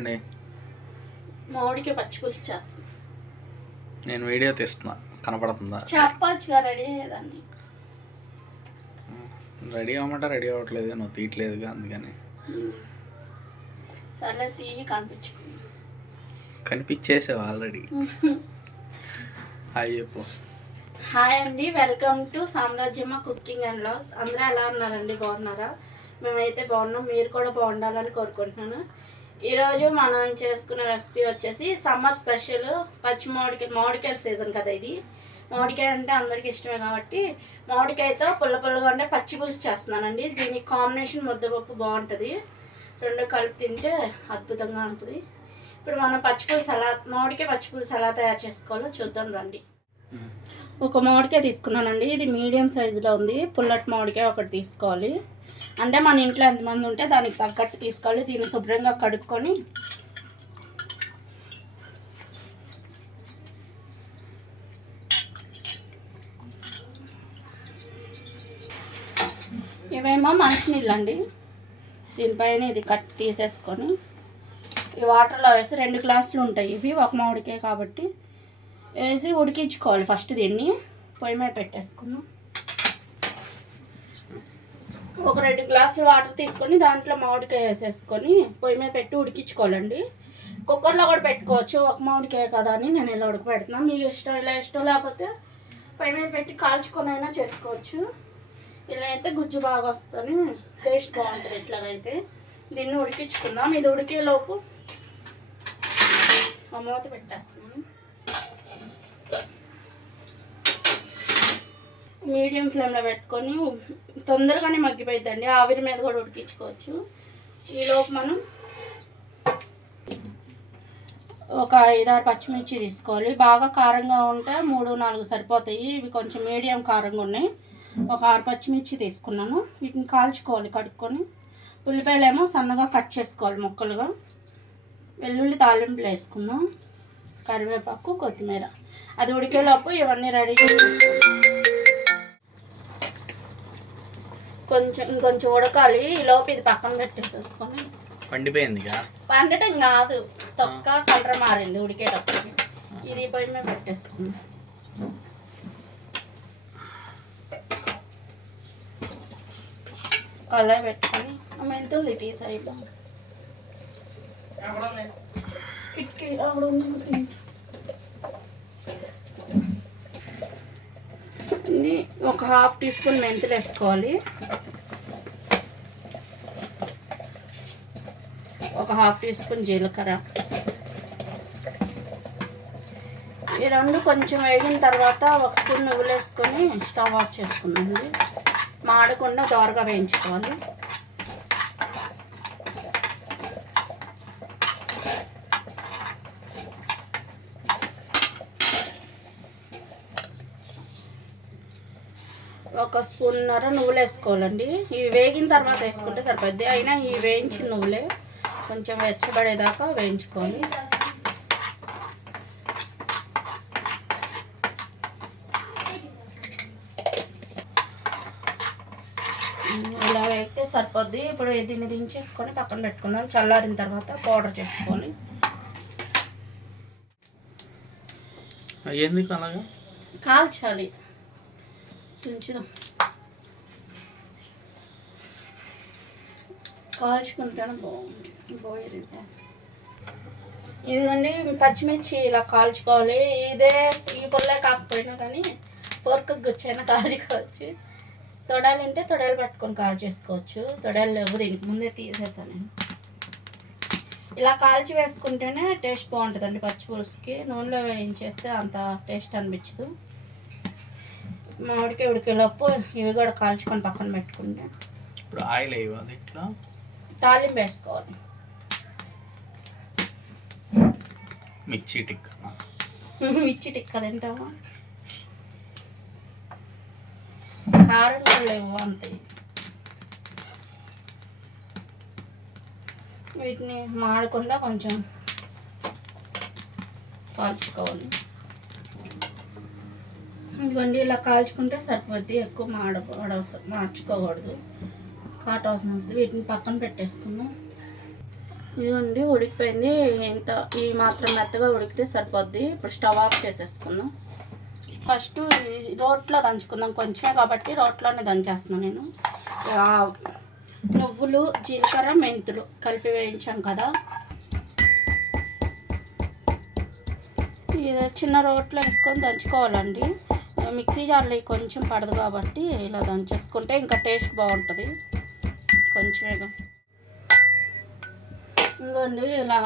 చెప్పండి. మామిడికి పచ్చి పులుసు చేస్తాను. నేను వీడియో తీస్తున్నా, కనపడుతుందా? చెప్పచ్చుగా, రెడీ అయ్యేదాన్ని. రెడీ అవ్వమంటే రెడీ అవ్వట్లేదు, నువ్వు తీయట్లేదుగా, అందుకని. సర్లే తీయి, కనిపించేసావు ఆల్రెడీ. హాయ్ చెప్పు. హాయ్ అండి, welcome to Samrajyamma cooking and vlogs. అందరూ ఎలా ఉన్నారండి? బాగున్నారా? మేమైతే బాగున్నాం, మీరు కూడా బాగుండాలని కోరుకుంటున్నాను. ఈరోజు మనం చేసుకున్న రెసిపీ వచ్చేసి సమ్మర్ స్పెషల్ మామిడికాయ సీజన్ కదా ఇది. మామిడికాయ అంటే అందరికీ ఇష్టమే కాబట్టి మామిడికాయతో పుల్లగా ఉండే పచ్చి పులుసు చేస్తున్నానండి. దీనికి కాంబినేషన్ ముద్దపప్పు బాగుంటుంది, రెండు కలిపి తింటే అద్భుతంగా ఉంటుంది. ఇప్పుడు మనం మామిడికాయ పచ్చి పులుసు ఎలా తయారు చేసుకోవాలో చూద్దాం రండి. ఒక మామిడికాయ తీసుకున్నానండి, ఇది మీడియం సైజులో ఉంది. పుల్లటి మామిడికాయ ఒకటి తీసుకోవాలి. అంటే మన ఇంట్లో ఎంతమంది ఉంటే దానికి తగ్గట్టు తీసుకోవాలి. దీన్ని శుభ్రంగా కడుక్కొని ఇవేమో మంచినీళ్ళు అండి. దీనిపైన ఇది కట్ తీసేసుకొని ఈ వాటర్లో వేసి 2 గ్లాసులు ఉంటాయి ఇవి, ఒక మామిడికాయ కాబట్టి వేసి ఉడికించుకోవాలి. ఫస్ట్ దీన్ని పొయ్యి మీద పెట్టేసుకున్నాం. ఒక 2 గ్లాసులు వాటర్ తీసుకొని దాంట్లో మామిడికాయ వేసేసుకొని పొయ్యి మీద పెట్టి ఉడికించుకోవాలండి. కుక్కర్లో కూడా పెట్టుకోవచ్చు, ఒక మామిడికాయ కదా అని నేను ఇలా ఉడకపెడుతున్నాను. మీకు ఇలా ఇష్టం లేకపోతే పొయ్యి మీద పెట్టి కాల్చుకొని అయినా చేసుకోవచ్చు. ఇలా అయితే గుజ్జు బాగా వస్తుంది, టేస్ట్ బాగుంటుంది. ఇట్లాగైతే దీన్ని ఉడికించుకుందాం. ఇది ఉడికేలోపు మూత పెట్టేస్తున్నాను. మీడియం ఫ్లేమ్లో పెట్టుకొని తొందరగానే మగ్గిపోయిద్దండి, ఆవిరి మీద కూడా ఉడికించుకోవచ్చు. ఈలోపు మనం ఒక 5-6 పచ్చిమిర్చి తీసుకోవాలి. బాగా కారంగా ఉంటే 3-4 సరిపోతాయి. ఇవి కొంచెం మీడియం కారంగా ఉన్నాయి. ఒక 6 పచ్చిమిర్చి తీసుకున్నాను. వీటిని కాల్చుకోవాలి కడుక్కొని. ఉల్లిపాయలు ఏమో సన్నగా కట్ చేసుకోవాలి ముక్కలుగా. వెల్లుల్లి తాలింపులు వేసుకుందాం, కరివేపాకు, కొత్తిమీర. అది ఉడికేలోపు ఇవన్నీ రెడీ చేసుకుంటాం. ఇంకొంచెం ఉడకాలి. ఈలోపు ఇది పక్కన పెట్టేసేసుకొని. పండిపోయిందిగా? పండటం కాదు, తొక్క కలర్ మారింది ఉడికేటప్పుడు. ఇది పొయ్యి మీద పెట్టేసుకున్నాం. కళాయి పెట్టుకొని మెంతులు టీ సైడ్లో కిటికీ అక్కడ ఉంది. ఒక 1/2 టీ స్పూన్ మెంతులు వేసుకోవాలి, ఒక 1/2 టీ స్పూన్ జీలకర్ర. ఈ రెండు కొంచెం వేగిన తర్వాత 1 స్పూన్ నువ్వులు వేసుకొని స్టవ్ ఆఫ్ చేసుకున్నాండి. మాడకుండా దోరగా వేయించుకోవాలి. ఒక 1.5 స్పూన్ నువ్వులు వేసుకోవాలండి. ఇవి వేగిన తర్వాత వేసుకుంటే సరిపోద్ది. అయినా ఈ వేయించిన నువ్వులే కొంచెం వెచ్చబడేదాకా వేయించుకోవాలి. ఇలా వేగితే సరిపోద్ది. ఇప్పుడు దీన్ని దించేసుకొని పక్కన పెట్టుకుందాం. చల్లారిన తర్వాత పౌడర్ చేసుకోవాలి. ఎందుకు అలాగా కాల్చాలి, తుంచుదాం. కాల్చుకుంటాను బాగుంటుంది. పోయి ఇదిగోండి పచ్చిమిర్చి ఇలా కాల్చుకోవాలి. ఈ పుల్లే కాకపోయినా కానీ పొరక గుచ్చైనా కాల్చుకోవచ్చు. తొడాలు ఉంటే తొడాలు పట్టుకొని కాల్ చేసుకోవచ్చు. తొడాలు లేవు, దీనికి ముందే తీసేసాను నేను. ఇలా కాల్చి వేసుకుంటేనే టేస్ట్ బాగుంటుందండి పచ్చి పులుసుకి. నూనెలో వేయించేస్తే అంత టేస్ట్ అనిపించదు. మామిడికాయ ఉడికేలోపు ఇవి కూడా కాల్చుకొని పక్కన పెట్టుకుంటే ఇప్పుడు ఆయిల్ వేయాలి. ఇట్లా తాలింపు వేసుకోవాలి. మిర్చి టిక్కా. మిర్చి టిక్కా తింటావా? కారం కూడా లేవు అంతే. వీటిని మాడకుండా కొంచెం కాల్చుకోవాలి. ఇదిగోండి ఇలా కాల్చుకుంటే సరిపోద్ది, ఎక్కువ మార్చుకోకూడదు, కాటవసరం వస్తుంది. వీటిని పక్కన పెట్టేసుకుందాం. ఇదిగోండి ఉడికిపోయింది. ఇంత ఈ మాత్రం మెత్తగా ఉడికితే సరిపోద్ది. ఇప్పుడు స్టవ్ ఆఫ్ చేసేసుకుందాం. ఫస్ట్ రోట్లో దంచుకుందాం, కొంచెమే కాబట్టి రోట్లోనే దంచేస్తున్నాను నేను. నువ్వులు, జీలకర్ర, మెంతులు కలిపి వేయించాం కదా, ఇది చిన్న రోట్లో వేసుకొని దంచుకోవాలండి. మిక్సీ జార్లో కొంచెం పడదు కాబట్టి ఇలా దంచేసుకుంటే ఇంకా టేస్ట్ బాగుంటుంది. కొంచెం ఇంకోండి ఇలా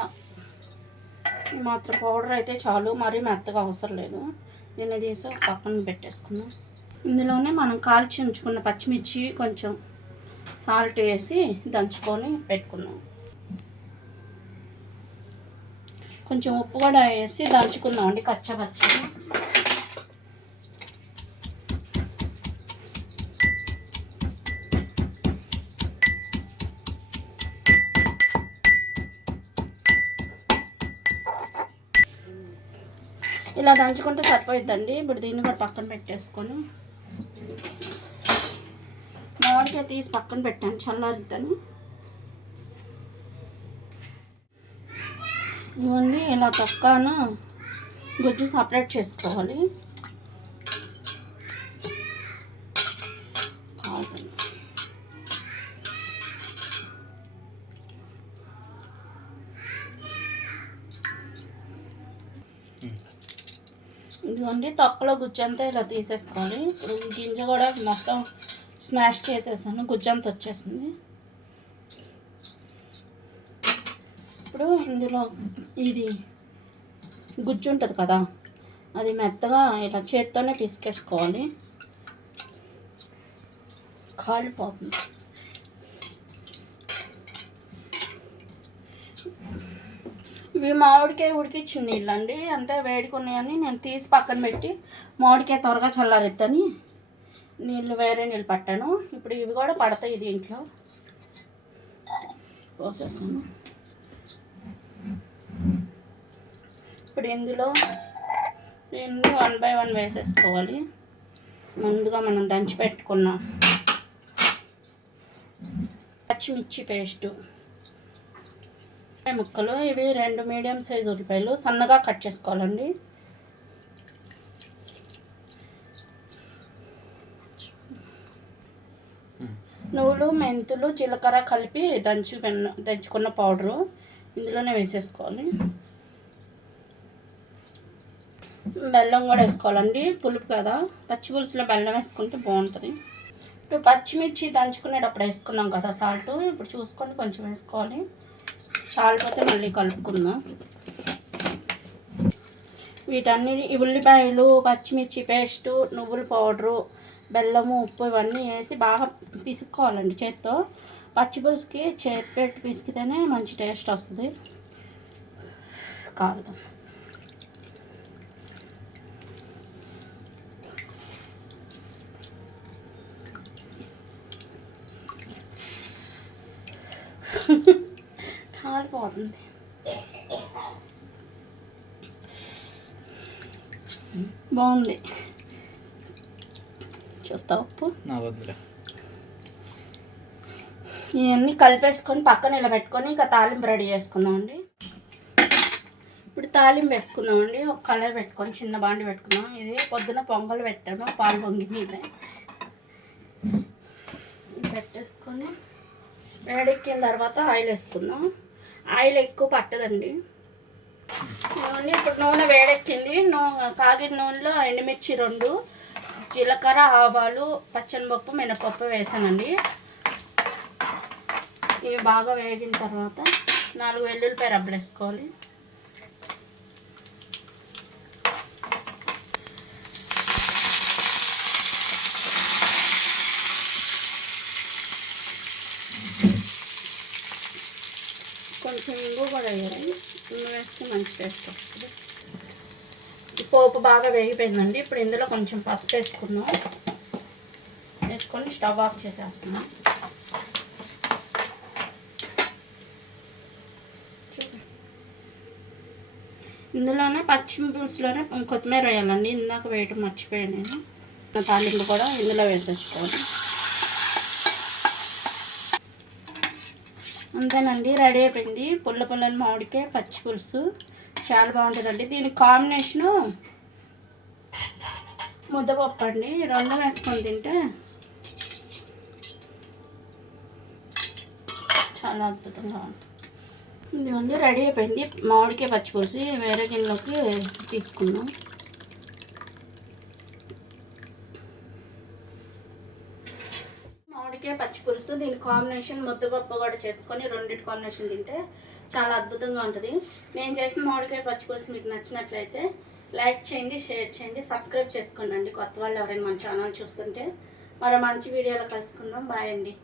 మాత్రం పౌడర్ అయితే చాలు, మరీ మెత్తగా అవసరం లేదు. దీన్ని తీసి పక్కన పెట్టేసుకుందాం. ఇందులోనే మనం కాల్చి ఉంచుకున్న పచ్చిమిర్చి కొంచెం సాల్ట్ వేసి దంచుకొని పెట్టుకుందాం. కొంచెం ఉప్పు కూడా వేసి దంచుకుందాం అండి కచ్చపచ్చగా. ఇలా దంచుకుంటే సరిపోయిద్దండి. ఇప్పుడు దీన్ని కూడా పక్కన పెట్టేసుకొని మామిడికాయ తీసి పక్కన పెట్టాను చల్లారిద్దని. ఇవన్నీ ఇలా తొక్కను గుజ్జు సపరేట్ చేసుకోవాలి. ఇదిగోండి తొక్కలో గుజ్జంతా ఇలా తీసేసుకోవాలి. ఇప్పుడు గింజ కూడా మొత్తం స్మాష్ చేసేసాను, గుజ్జంతా వచ్చేసింది. ఇప్పుడు ఇందులో ఇది గుజ్జు ఉంటుంది కదా, అది మెత్తగా ఇలా చేత్తోనే పిసికేసుకోవాలి, కాలిపోతుంది. ఇవి మామిడికాయ ఉడికిచ్చిన నీళ్ళు అండి, అంటే వేడుకున్నాయని నేను తీసి పక్కన పెట్టి మామిడికాయ త్వరగా చల్లారిద్దని నీళ్ళు వేరే నీళ్ళు పట్టాను. ఇప్పుడు ఇవి కూడా పడతాయి దీంట్లో పోసేసాను. ఇప్పుడు ఇందులో రెండు 1 by 1 వేసేసుకోవాలి. ముందుగా మనం దంచి పెట్టుకున్న పచ్చిమిర్చి పేస్టు ముక్కలు, ఇవి 2 మీడియం సైజు ఉల్లిపాయలు సన్నగా కట్ చేసుకోవాలండి. నువ్వులు, మెంతులు, జీలకర్ర కలిపి దంచుకున్న పౌడరు ఇందులోనే వేసేసుకోవాలి. బెల్లం కూడా వేసుకోవాలండి, పులుపు కదా, పచ్చి పులుసులో బెల్లం వేసుకుంటే బాగుంటుంది. ఇప్పుడు పచ్చిమిర్చి దంచుకునేటప్పుడు వేసుకున్నాం కదా సాల్ట్, ఇప్పుడు చూసుకొని కొంచెం వేసుకోవాలి. చాలిపోతే మళ్ళీ కలుపుకుందాం. వీటన్ని ఉల్లిపాయలు, పచ్చిమిర్చి పేస్టు, నువ్వుల పౌడరు, బెల్లము, ఉప్పు ఇవన్నీ వేసి బాగా పిసుక్కోవాలండి చేత్తో. పచ్చి పులుసుకి చేతి పెట్టి పిసికితేనే మంచి టేస్ట్ వస్తుంది. కాలుదాం. కాలిపోతుంది. బాగుంది, చూస్తా ఉప్పు. ఇవన్నీ కలిపేసుకొని పక్కన ఇలా పెట్టుకొని ఇక తాలింపు రెడీ చేసుకుందామండి. ఇప్పుడు తాలింపు వేసుకుందామండి. ఒక కళాయి పెట్టుకొని చిన్న బాండి పెట్టుకుందాం. ఇది పొద్దున పొంగల్ పెట్టాము, పాలు పొంగి మీద పెట్టేసుకొని వేడెక్కిన తర్వాత ఆయిల్ వేసుకుందాం. ఆయిల్ ఎక్కువ పట్టదండి. ఇప్పుడు నూనె వేడెక్కింది. కాగిన నూనెలో ఎండుమిర్చి 2, జీలకర్ర, ఆవాలు, పచ్చనిపప్పు, మినపప్పు వేసానండి. ఇవి బాగా వేగిన తర్వాత 4 వెల్లుల్లిపాయ రబ్బలు వేసుకోవాలి. కొంచెం ఇంగు కూడా వేయాలి, ఇంగు వేస్తే మంచి టేస్ట్ వస్తుంది. ఈ పోపు బాగా వేగిపోయిందండి. ఇప్పుడు ఇందులో కొంచెం పసుపు వేసుకుందాం. వేసుకొని స్టవ్ ఆఫ్ చేసేస్తున్నాం. ఇందులోనే పచ్చిమిర్చిలోనే కొత్తిమీర వేయాలండి. ఇందాక వేయటం మర్చిపోయాను నేను. తాలింపు కూడా ఇందులో వేసేసుకోవాలి. అంతేనండి, రెడీ అయిపోయింది. పుల్ల పుల్లని మామిడికాయ పచ్చి పులుసు చాలా బాగుంటుందండి. దీనికి కాంబినేషను ముద్దపప్పు అండి. రెండు వేసుకొని తింటే చాలా అద్భుతంగా ఉంటుంది. ఇదిగోండి రెడీ అయిపోయింది మామిడికాయ పచ్చి పులుసు. వేరే గిన్నెలోకి తీసుకుందాం. మామిడికాయ పచ్చి పులుసు, దీని కాంబినేషన్ ముద్దపప్పు కూడా చేసుకొని రెండింటి కాంబినేషన్ తింటే చాలా అద్భుతంగా ఉంటుంది. నేను చేసిన మామిడికాయ పచ్చి పులుసు మీకు నచ్చినట్లయితే లైక్ చేయండి, షేర్ చేయండి, సబ్స్క్రైబ్ చేసుకోండి. కొత్త వాళ్ళు ఎవరైనా మన ఛానల్ చూస్తుంటే మరో మంచి వీడియోలో కలుసుకుందాం. బాయ్ అండి.